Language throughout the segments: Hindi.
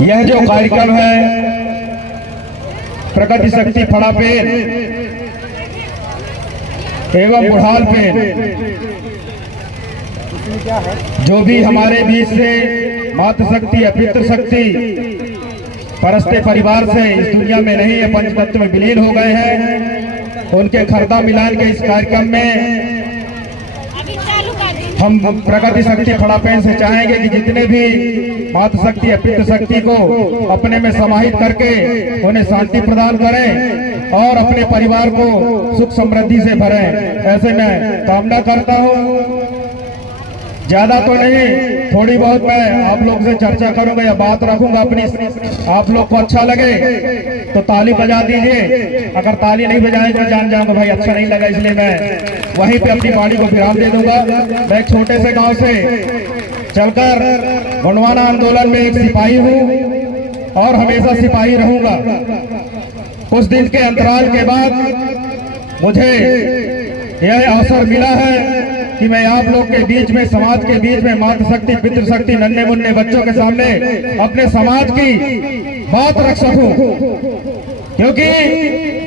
यह जो कार्यक्रम है प्रगति शक्ति फड़ापेन एवं बुढ़ालपेन, जो भी हमारे बीच से मातृशक्ति या पितृशक्ति परस्ते परिवार से इस दुनिया में नहीं है, पंचतत्व में विलीन हो गए हैं, उनके खरदा मिलान के इस कार्यक्रम में हम प्रगति शक्ति फड़ापेन से चाहेंगे कि जितने भी मातृशक्ति या पितृशक्ति को अपने में समाहित करके उन्हें शांति प्रदान करें और अपने परिवार को सुख समृद्धि से भरें। ऐसे मैं कामना करता हूँ। ज्यादा तो नहीं, थोड़ी बहुत मैं आप लोग से चर्चा करूंगा या बात रखूंगा अपनी। आप लोग को अच्छा लगे तो ताली बजा दीजिए, अगर ताली नहीं बजाएंगे तो जान जाऊंगा भाई अच्छा नहीं लगा, इसलिए मैं वहीं पे अपनी वाणी को विराम दे दूंगा। मैं एक छोटे से गांव से चलकर गोंडवाना आंदोलन में एक सिपाही हूँ और हमेशा सिपाही रहूंगा। कुछ दिन के अंतराल के बाद मुझे यह अवसर मिला है कि मैं आप लोग के बीच में, समाज के बीच में मातृशक्ति पितृशक्ति नन्हे मुन्ने बच्चों के सामने अपने समाज की बात रख सकूं, क्योंकि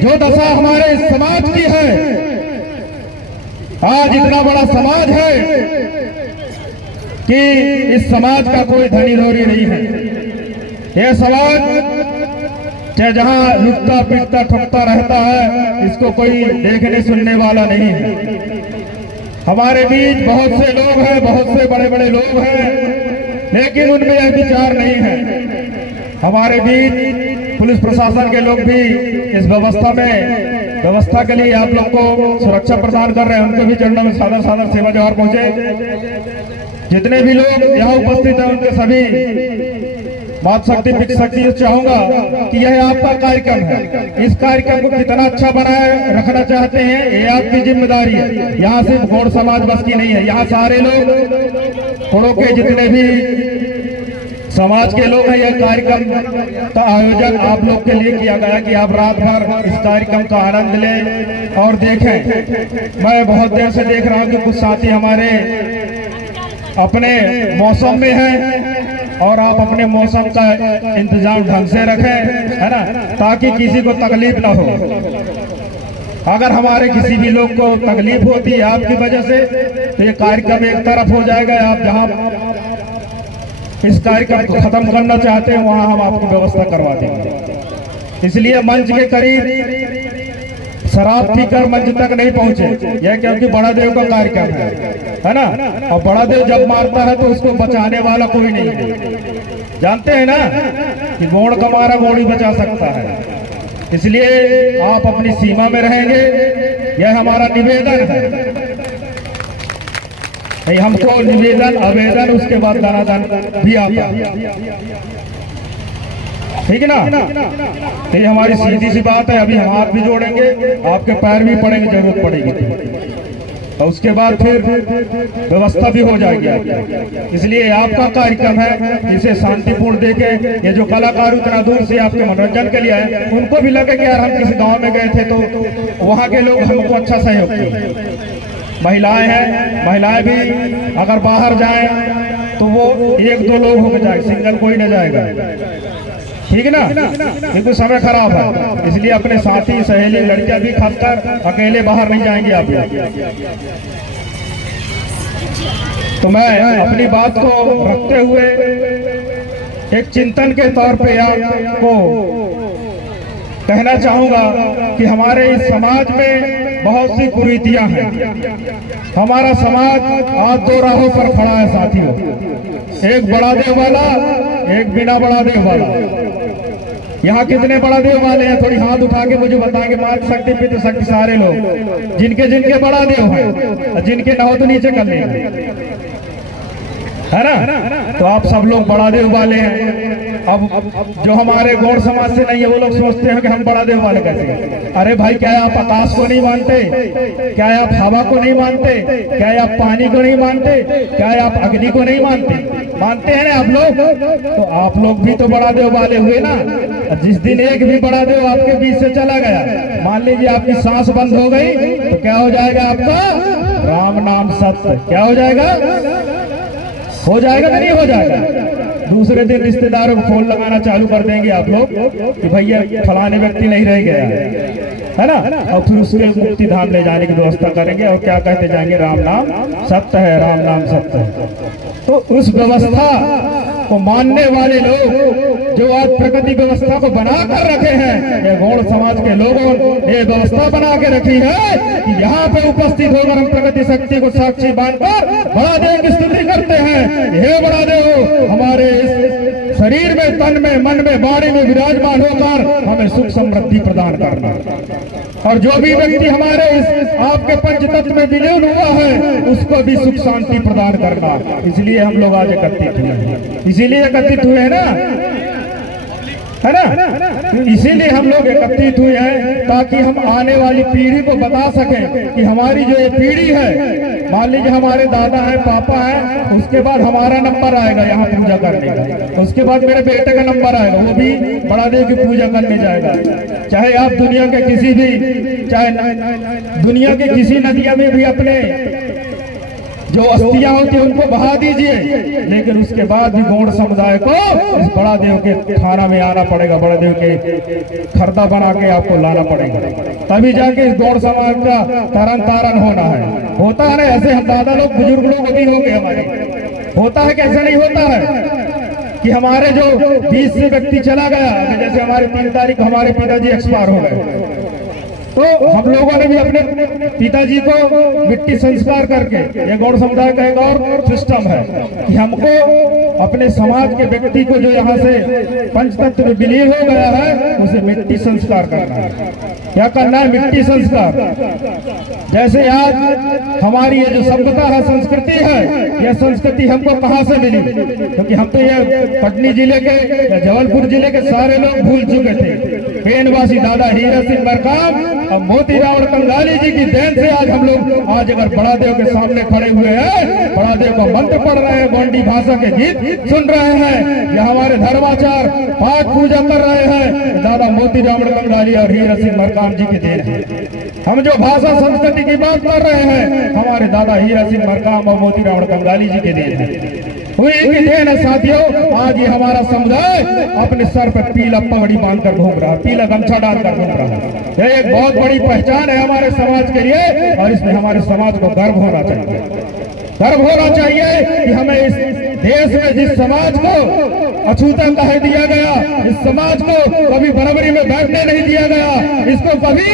जो दशा हमारे समाज की है, आज इतना बड़ा समाज है कि इस समाज का कोई धनी धोरी नहीं है। यह समाज चाहे जहां लुटता पिटता ठुकता रहता है, इसको कोई देखने सुनने वाला नहीं है। हमारे बीच बहुत से लोग हैं, बहुत से बड़े बड़े लोग हैं, लेकिन उनमें यह विचार नहीं है। हमारे बीच पुलिस प्रशासन के लोग भी इस व्यवस्था के लिए आप लोग को सुरक्षा प्रदान कर रहे हैं, उनके भी चरणों में सादर सादर सेवा जोहार पहुंचे। जितने भी लोग यहाँ उपस्थित हैं उनके सभी मातृशक्ति पितृशक्ति चाहूंगा कि यह आपका कार्यक्रम है। इस कार्यक्रम को कितना अच्छा बनाए रखना चाहते हैं, ये आपकी जिम्मेदारी है। यहाँ सिर्फ गौड़ समाज बस की नहीं है, यहाँ सारे लोग गौड़ों के जितने भी समाज के लोग हैं। यह कार्यक्रम का आयोजन आप लोग के लिए किया गया कि आप रात भर इस कार्यक्रम का आनंद लें और देखें। मैं बहुत देर से देख रहा हूँ कि कुछ साथी हमारे अपने मौसम में हैं और आप अपने मौसम का इंतजाम ढंग से रखें, है ना, ताकि किसी को तकलीफ ना हो। अगर हमारे किसी भी लोग को तकलीफ होती है आपकी वजह से, तो ये कार्यक्रम एक तरफ हो जाएगा। आप जहां इस कार्यक्रम को खत्म करना चाहते हैं वहां हम आपकी व्यवस्था करवा देंगे। इसलिए मंच के करीब शराब पीकर मंच तक नहीं पहुंचे, यह क्योंकि बड़ा देव का कार्यक्रम है ना, और बड़ा देव जब मारता है तो उसको बचाने वाला कोई नहीं है। जानते हैं ना कि गोड़ का मारा गोड़ ही बचा सकता है, इसलिए आप अपनी सीमा में रहेंगे, यह हमारा निवेदन है। नहीं, हमको निवेदन आवेदन उसके बाद दानादान भी आता है, ठीक है ना। तो ये हमारी सीधी सी बात है। अभी हम हाथ भी जोड़ेंगे, आपके पैर भी पड़ेंगे, जरूरत पड़ेगी और उसके बाद फिर व्यवस्था भी हो जाएगी। इसलिए आपका कार्यक्रम है, इसे शांतिपूर्ण देखें। ये जो कलाकार इतना दूर से आपके मनोरंजन के लिए आए, उनको भी लगे कि यार हम किसी गांव में गए थे तो वहाँ के लोग हमको अच्छा सहयोग किए। महिलाएं हैं, महिलाएं भी अगर बाहर जाएं तो वो एक दो लोग होकर जाए, सिंगल कोई न जाएगा, ठीक है ना, क्योंकि समय खराब है। इसलिए अपने साथी सहेली लड़कियां भी खासकर अकेले बाहर नहीं जाएंगे आप। तो मैं अपनी बात को रखते हुए एक चिंतन के तौर पे आपको कहना चाहूंगा कि हमारे इस समाज में बहुत सी कुरीतियां हैं। हमारा समाज आज दो राहों पर खड़ा है साथियों, एक बड़ा देव वाला, एक बिना बड़ा देव वाला। यहाँ कितने बड़ा देव वाले हैं? थोड़ी हाथ उठा के मुझे बताएंगे। मातृशक्ति पितृशक्ति सारे लोग, जिनके जिनके बड़ा देव है, जिनके ना हो तो नीचे कर लेंगे, है ना। तो आप सब लोग बड़ा देव वाले हैं। अब जो हमारे गौड़ समाज से नहीं है वो लोग सोचते हैं कि हम बड़ा देव वाले कैसे। अरे भाई, क्या आप आकाश को नहीं मानते? क्या आप हवा को नहीं मानते? क्या आप पानी को नहीं मानते? क्या आप अग्नि को नहीं मानते? मानते हैं ना आप लोग, तो आप लोग भी तो बड़ा देव वाले हुए ना। जिस दिन एक भी बड़ा देव आपके बीच से चला गया, मान लीजिए आपकी सांस बंद हो गई, तो क्या हो जाएगा आपका? राम नाम सत्य। क्या हो जाएगा? हो जाएगा कि नहीं हो जाएगा? दूसरे दिन रिश्तेदारों को फोन लगाना चालू कर देंगे आप लोग कि भैया फलाने व्यक्ति नहीं रह गया है ना, और फिर उसके मुक्ति धाम ले जाने की व्यवस्था करेंगे और क्या कहते जाएंगे, राम नाम सत्य है, राम नाम सत्य है। तो उस व्यवस्था को मानने वाले लोग जो आज प्रगति व्यवस्था को बना कर रखे हैं, ये गौड़ समाज के लोगों ने ये व्यवस्था बना के रखी है कि यहाँ पे उपस्थित होकर हम प्रगति शक्ति को साक्षी मानकर बड़ा देव की स्तुति करते हैं। हे बड़ा देव, हमारे इस शरीर में, तन में, मन में, वाणी में विराजमान होकर हमें सुख समृद्धि प्रदान करना, और जो भी व्यक्ति हमारे इस आपके पंचतत्व में विलीन हुआ है उसको भी सुख शांति प्रदान करना। इसलिए हम लोग आज एकत्रित हुए हैं, इसीलिए एकत्रित हुए हैं ना, है ना, इसीलिए हम लोग एकत्रित हुए हैं ताकि हम आने वाली पीढ़ी को बता सकें कि हमारी जो ये पीढ़ी है, मान लीजिए हमारे दादा है, पापा है, उसके बाद हमारा नंबर आएगा यहाँ पूजा करने का, उसके बाद मेरे बेटे का नंबर आएगा, वो भी बड़ा देव की पूजा करने जाएगा। चाहे आप दुनिया के किसी भी, चाहे दुनिया के किसी नदिया में भी अपने जो अस्थियां होती है उनको बहा दीजिए, लेकिन उसके बाद भी गौड़ समुदाय को इस बड़ा देव के थाना में आना पड़ेगा, बड़ा देव के खरदा बना के आपको लाना पड़ेगा, तभी जाके इस गौड़ समाज का तरन तारण होना है। होता है ना ऐसे, हम दादा लोग, बुजुर्ग लोग भी होंगे हमारे, होता है कैसे नहीं होता है कि हमारे जो 20 से व्यक्ति चला गया, जैसे हमारे 3 तारीख हमारे पिताजी एक्सपायर हो गए, तो हम लोगों ने भी अपने पिताजी को मिट्टी संस्कार करके, ये गौड़ समुदाय का एक और सिस्टम है कि हमको अपने समाज के व्यक्ति को जो यहाँ से पंचतत्व में विलीन हो गया है उसे मिट्टी संस्कार करना है। क्या करना है? मिट्टी संस्कार। जैसे आज हमारी ये जो सभ्यता है, संस्कृति है, यह संस्कृति हमको कहाँ से मिली? क्योंकि हम तो ये पटनी जिले के या जबलपुर जिले के सारे लोग भूल चुके थे। पेनवासी दादा हीरा सिंह मरकाम और मोती रावण कंगाली जी की देन से आज हम लोग आज अगर बड़ा देव के सामने खड़े हुए हैं, बड़ा देव का मंत्र पढ़ रहे हैं, गोंडी भाषा के गीत सुन रहे हैं, या हमारे धर्माचार पाठ पूजा कर रहे हैं, दादा मोती रावण कंगाली और हीरा सिंह मरकाम जी की देन है। हम जो भाषा संस्कृति की बात कर रहे हैं, हमारे दादा हीरा सिंह मरकाम और मोती रावण कंगाली जी की देन है, हुई की देन है। साथियों, आज ये हमारा समुदाय अपने सर पर पीला पगड़ी बांधकर घूम रहा है, पीला गमछा डालकर घूम रहा है। यह एक बहुत बड़ी पहचान है हमारे समाज के लिए, और इसमें हमारे समाज को गर्व होना चाहिए, गर्व होना चाहिए कि हमें इस देश में जिस समाज को अछूता कह दिया गया, इस समाज को कभी बराबरी में बैठने नहीं दिया गया, इसको कभी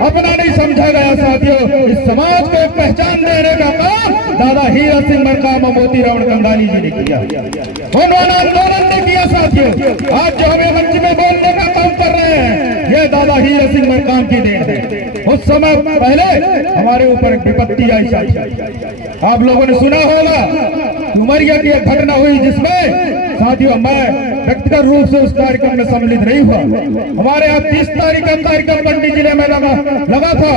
अपना नहीं समझा गया। साथियों, इस समाज को एक पहचान देने का काम दादा हीरा सिंह मरकाम और मोती रावण कंगाली जी ने किया, उन्होंने आंदोलन ने किया। साथियों, आज जो हमें मंच में बोलने का काम कर रहे हैं, ये दादा हीरा सिंह मरकाम की देन है। उस समय पहले हमारे ऊपर विपत्ति आई, आप लोगों ने सुना होगा उमरिया की एक घटना हुई जिसमें साथियों मैं व्यक्तिगत रूप से उस कार्यक्रम में सम्मिलित नहीं हुआ। हमारे यहाँ 30 तारीख का कार्यक्रम मंडी जिले में लगा था,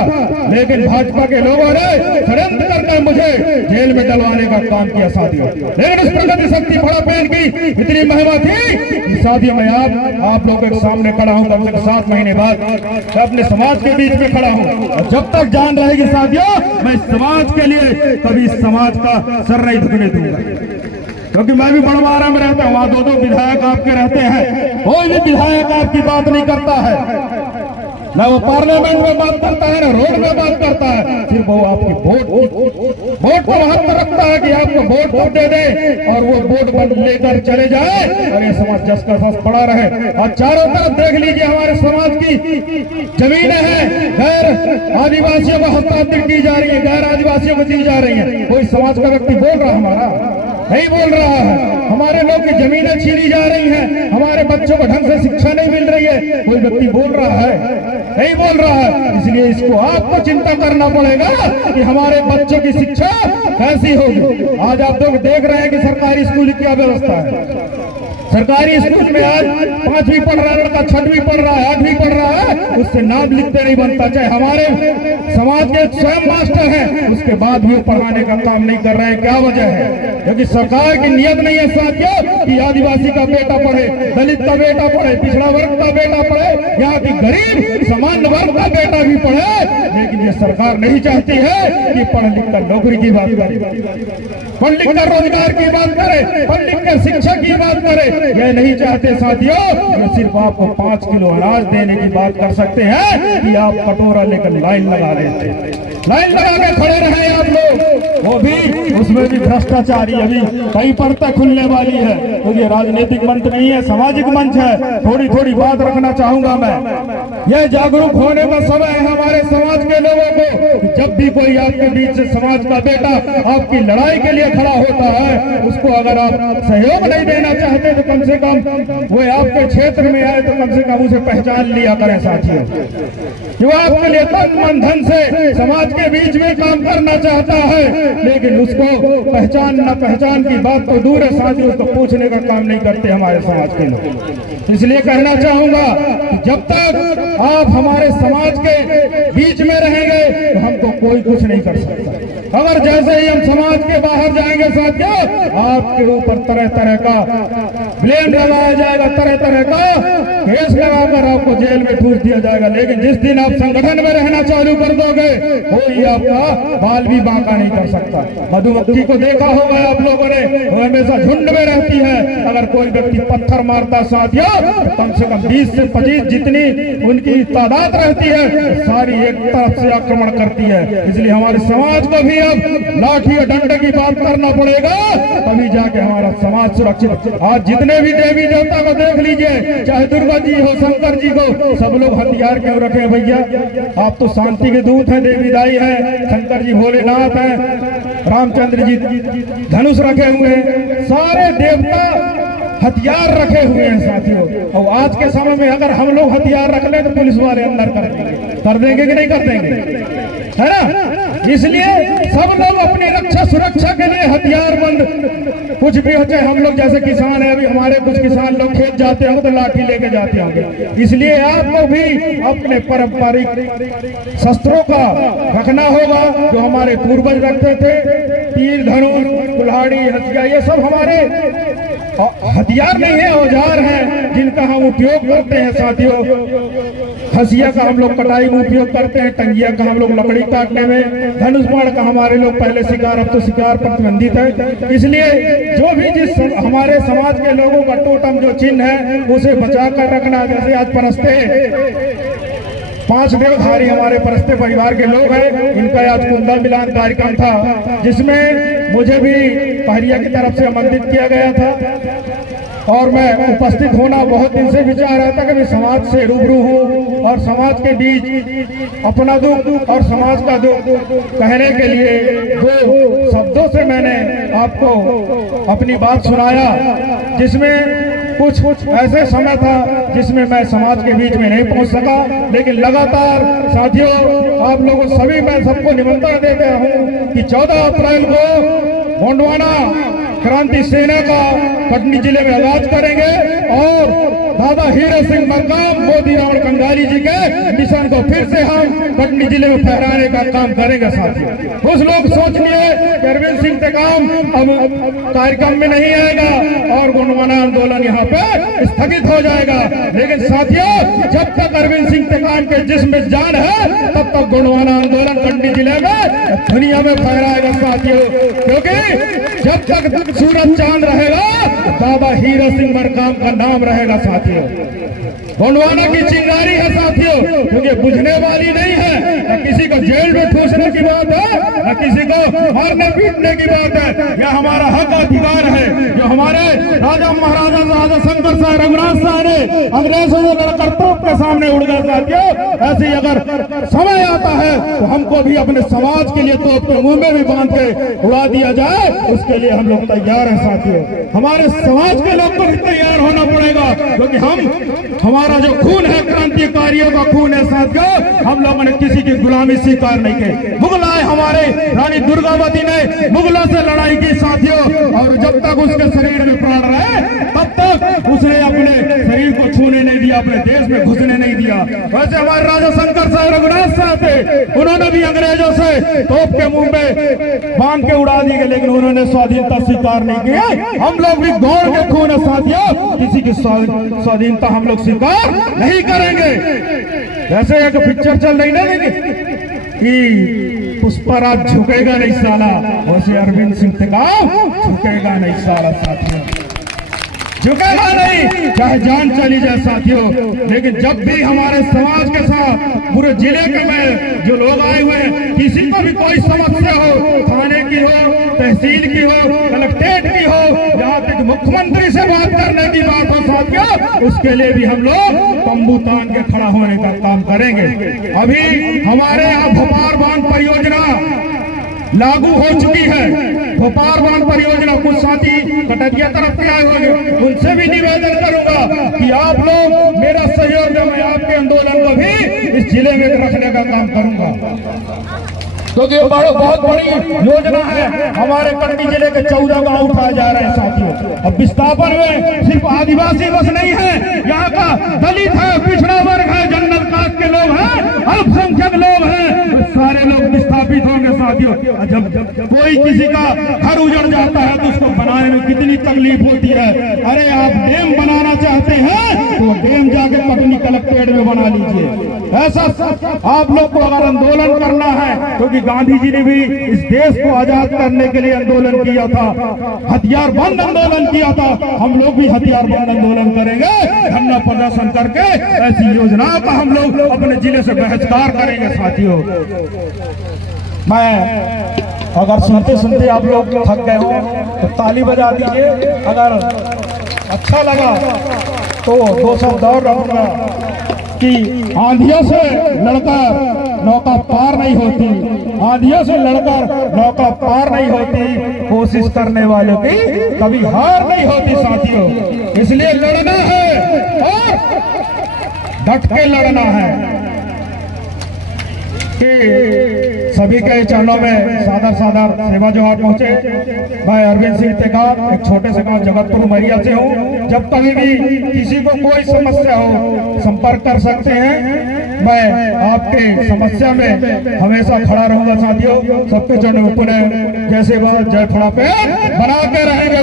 लेकिन भाजपा के लोगों ने षड्यंत्र करके मुझे जेल में डलवाने का काम किया। साथियों, लेकिन उस प्रगति शक्ति बड़ा पेन की इतनी महिमा थी। साथियों, मैं आप लोगों के सामने खड़ा हूँ, कम से कम 7 महीने बाद मैं अपने समाज के बीच में खड़ा हूँ, और जब तक जान रहेगी साथियों, मैं इस समाज के लिए कभी इस समाज का सर नहीं झुकने दूंगा। क्योंकि मैं भी बड़वारा में रहता हूँ, वहाँ 2-2 विधायक आपके रहते हैं, कोई भी विधायक आपकी बात नहीं करता है, ना वो पार्लियामेंट में बात करता है, ना रोड में बात करता है, सिर्फ वो आपकी वोट को महत्व रखता है कि आपको वोट दे दे और वो वोट लेकर चले जाए और ये समाज जस का सस पड़ा रहे। और चारों तरफ देख लीजिए, हमारे समाज की जमीनें हैं, गैर आदिवासियों को हस्तांतरित की जा रही है, गैर आदिवासियों को दी जा रही है। कोई समाज का व्यक्ति बोल रहा हमारा नहीं बोल रहा है। हमारे लोग की जमीनें छीनी जा रही हैं, हमारे बच्चों को ढंग से शिक्षा नहीं मिल रही है, कोई व्यक्ति बोल रहा है नहीं बोल रहा है। इसलिए इसको आपको चिंता करना पड़ेगा कि हमारे बच्चों की शिक्षा कैसी होगी। आज आप लोग देख रहे हैं कि सरकारी स्कूल की क्या व्यवस्था है। सरकारी स्कूल में आज 5वीं पढ़ रहा है लड़का, 6वीं पढ़ रहा है, 8वीं पढ़ रहा है, उससे नाम लिखते नहीं बनता। चाहे हमारे समाज के स्वयं मास्टर हैं, उसके बाद भी वो पढ़ाने का काम नहीं कर रहे हैं। क्या वजह है? क्योंकि सरकार की नियत नहीं है साथियों कि आदिवासी का बेटा पढ़े, दलित का बेटा पढ़े, पिछड़ा वर्ग का बेटा पढ़े, यहाँ की गरीब सामान्य वर्ग का बेटा भी पढ़े। लेकिन ये सरकार नहीं चाहती है कि पढ़ लिख कर नौकरी की बात करे, पढ़ लिख कर रोजगार की बात करे, पढ़ लिख कर शिक्षा की बात करे। ये नहीं चाहते साथियों। ये सिर्फ आपको 5 किलो अनाज देने की बात कर सकते हैं कि आप कटोरा लेकर लाइन लगा रहे थे, लाइन लगा के खड़े रहे आप लोग। वो भी उसमें भी भ्रष्टाचारी अभी कई परतें खुलने वाली है। तो ये राजनीतिक मंच नहीं है, सामाजिक मंच है। थोड़ी थोड़ी बात रखना चाहूंगा मैं। यह जागरूक होने का समय है हमारे समाज के लोगों को। जब भी कोई आपके बीच से समाज का बेटा आपकी लड़ाई के लिए खड़ा होता है, उसको अगर आप सहयोग नहीं देना चाहते तो कम से कम वो आपके क्षेत्र में आए तो कम से कम उसे पहचान लिया करें साथियों। जो आपके लिए तन मन धन से समाज के बीच में काम करना चाहता है, लेकिन उसको पहचान न पहचान की बात तो दूर है साथियों, उसको पूछने का काम नहीं करते हमारे समाज के लोग। इसलिए कहना चाहूंगा कि जब तक आप हमारे समाज के बीच में रहेंगे तो हमको कोई कुछ नहीं कर सकता। अगर जैसे ही हम समाज के बाहर जाएंगे साथियों, आपके ऊपर तरह तरह का ब्लेम लगाया जाएगा, तरह तरह का केस लगाकर आपको जेल में ठूस दिया जाएगा। लेकिन जिस दिन आप संगठन में रहना चालू कर दोगे, कोई आपका बाल भी बांका नहीं कर सकता। मधुमक्खी को देखा होगा आप लोगों ने, वो हमेशा झुंड में रहती है। अगर कोई व्यक्ति पत्थर मारता साथियों, तो कम से कम 20 से 25 जितनी उनकी तादाद रहती है, सारी एक तरफ से आक्रमण करती है। इसलिए हमारे समाज को भी अब लाठी और डंडे की बात करना पड़ेगा, तभी जाके हमारा समाज सुरक्षित। आज जितने भी देवी देवता को देख लीजिए, चाहे दुर्गा जी हो, शंकर जी को, सब लोग हथियार क्यों रखे हैं भैया? आप तो शांति के दूत हैं, देवी दाई है, शंकर जी भोलेनाथ है, रामचंद्र जी धनुष रखे हुए हैं, सारे देवता हथियार रखे हुए हैं साथियों। और आज के समय में अगर हम लोग हथियार रख लें तो पुलिस वाले अंदर कर देंगे कि नहीं कर देंगे, है ना? इसलिए सब लोग अपनी रक्षा सुरक्षा के लिए हथियार बंद कुछ भी हो चाहे। हम लोग जैसे किसान है, अभी हमारे कुछ किसान लोग खेत जाते होंगे तो लाठी लेके जाते होंगे। इसलिए आपको भी अपने पारंपरिक शस्त्रों का रखना होगा जो हमारे पूर्वज रखते थे। तीर, धनुष, कुल्हाड़ी, हथियार, ये सब हमारे हथियार नहीं है, औजार हैं जिनका हम उपयोग करते हैं साथियों। हंसिया का हम लोग कटाई में उपयोग करते हैं, टंगिया का हम लोग लकड़ी काटने में, धनुष बाण का हमारे लोग पहले शिकार, अब तो शिकार प्रतिबंधित है। इसलिए जो भी जिस हमारे समाज के लोगों का टोटम जो चिन्ह है उसे बचा कर रखना। जैसे आज परस्ते 5 देवधारी हमारे परस्ते परिवार के लोग हैं, इनका आज कुंदा मिलान कार्यक्रम था, जिसमें मुझे भी पहरिया की तरफ से आमंत्रित किया गया था और मैं उपस्थित होना बहुत दिन से विचार रहा था कि मैं समाज से रूबरू हूँ और समाज के बीच अपना दुख और समाज का दुख कहने के लिए 2 शब्दों से मैंने आपको अपनी बात सुनाया, जिसमें कुछ ऐसे समय था जिसमें मैं समाज के बीच में नहीं पहुंच सका। लेकिन लगातार साथियों, आप लोगों सभी मैं सबको निमंत्रण देता हूं कि 14 अप्रैल को गोंडवाना क्रांति सेना का कटनी जिले में आगाज करेंगे और दादा हीरा सिंह मरकाम, मोदी रावण कंगाली जी के मिशन को फिर से हम कटनी जिले में फहराने का काम करेंगे साथियों। कुछ लोग सोच लिए अरविंद सिंह टेकाम अब कार्यक्रम में नहीं आएगा और गोंडवाना आंदोलन यहाँ पे स्थगित हो जाएगा। लेकिन साथियों, जब तक अरविंद सिंह टेकाम के जिस्म में जान है तब तक गोंडवाना आंदोलन कटनी जिले में दुनिया में फहराएगा साथियों। क्योंकि जब तक सूरज चांद रहेगा, दादा हीरा सिंह मरकाम का नाम रहेगा साथियों। गोंडवाना की चिंगारी है साथियों, क्योंकि बुझने वाली नहीं है। न किसी को जेल में ठूसने की बात है, न किसी को मारने पीटने की बात है। यह हमारा हक अधिकार है जो हमारे राजा महाराजा राजा शंकर शाह रघुनाथ शाह ने अंग्रेजों के करतूत के सामने उड़ गए साथियों। ऐसे ही अगर समय आता है तो हमको भी अपने समाज के लिए तो अपने मुंह में भी बांध के उड़ा दिया जाए, उसके लिए हम लोग तैयार हैं साथियों। हमारे समाज के लोग को भी तैयार होना पड़ेगा, क्योंकि हमारा जो खून है क्रांतिकारियों का खून है साथियों। हम लोगों ने किसी की गुलामी स्वीकार नहीं की। मुगल आए, हमारे रानी दुर्गावती ने मुगलों से लड़ाई की साथियों, और जब तक उसके शरीर में प्राण रहे तब तक उसने अपने शरीर को छूने नहीं दिया, अपने देश में घुसने नहीं दिया। वैसे हमारे राजा शंकर साहब रघुनाथ साहब थे, उन्होंने भी अंग्रेजों से तोप के मुंह में बांध के उड़ा दी गई, लेकिन उन्होंने स्वाधीनता स्वीकार नहीं की। हम लोग भी गौर के खून है साथियों, किसी की स्वाधीनता हम लोग स्वीकार नहीं करेंगे। वैसे एक पिक्चर चल रही ना कि पुष्पराज झुकेगा नहीं साला, वैसे अरविंद सिंह टेकाम झुकेगा नहीं साला साथियों, झुकेगा नहीं, चाहे जान चली जाए साथियों। लेकिन जब भी हमारे समाज के साथ पूरे जिले के में जो लोग आए हुए हैं, किसी को भी कोई समस्या हो, थाने की हो, तहसील की हो, कलेक्ट्रेट की हो, यहाँ तक मुख्यमंत्री से बात करने की बात हो साथियों, उसके लिए भी हम लोग तंबू तान के खड़ा होने का काम करेंगे। अभी हमारे यहाँ भोपाल बांध परियोजना लागू हो चुकी है। भोपाल बांध परियोजना कुछ साथी कटरिया तरफ के आए होंगे, उनसे भी निवेदन करूंगा कि आप लोग मेरा सहयोग दें, मैं आपके आंदोलन को भी इस जिले में रखने का काम करूंगा, क्योंकि ये बहुत बड़ी योजना है। हमारे कटनी जिले के 14 गांव उठाए जा रहे हैं साथियों। अब विस्थापन में सिर्फ आदिवासी बस नहीं है, यहाँ का दलित है, पिछड़ा वर्ग है, जनरल कास्ट के लोग हैं, अल्पसंख्यक लोग हैं, सारे लोग विस्थापित होंगे साथियों। जब कोई किसी का घर उजड़ जाता है तो उसको बनाने में कितनी तकलीफ होती है। अरे आप डैम बनाना चाहते हैं तो डैम जाके कटनी कलेक्ट्रेट में बना लीजिए। ऐसा आप लोग को अगर आंदोलन करना है, क्योंकि गांधी जी ने भी इस देश को आजाद करने के लिए आंदोलन किया था, हथियार बंद आंदोलन किया था, हम लोग भी हथियार बंद आंदोलन करेंगे, धरना प्रदर्शन करके ऐसी योजनाओं का हम लोग अपने जिले से बहिष्कार करेंगे साथियों। मैं अगर सुनते सुनते आप लोग थक गए हो तो ताली बजा दीजिए, अगर अच्छा लगा तो 2 शब्द और रहूंगा कि आंधियों से लड़कर नौका पार नहीं होती, आंधियों से लड़कर नौका पार नहीं होती, कोशिश करने वालों की कभी हार नहीं होती साथियों। इसलिए लड़ना है और डट के लड़ना है। कि सभी के चरणों में सादर सादर सेवा जोहार पहुंचे। मैं अरविंद सिंह टेकाम एक छोटे से गांव जगतपुर उमरिया से हूं। जब कभी भी किसी को कोई समस्या हो संपर्क कर सकते हैं, मैं आपके समस्या में हमेशा खड़ा रहूंगा साथियों। सबके चरणों ऊपर जैसे जय थोड़ा पे बना के रहेंगे।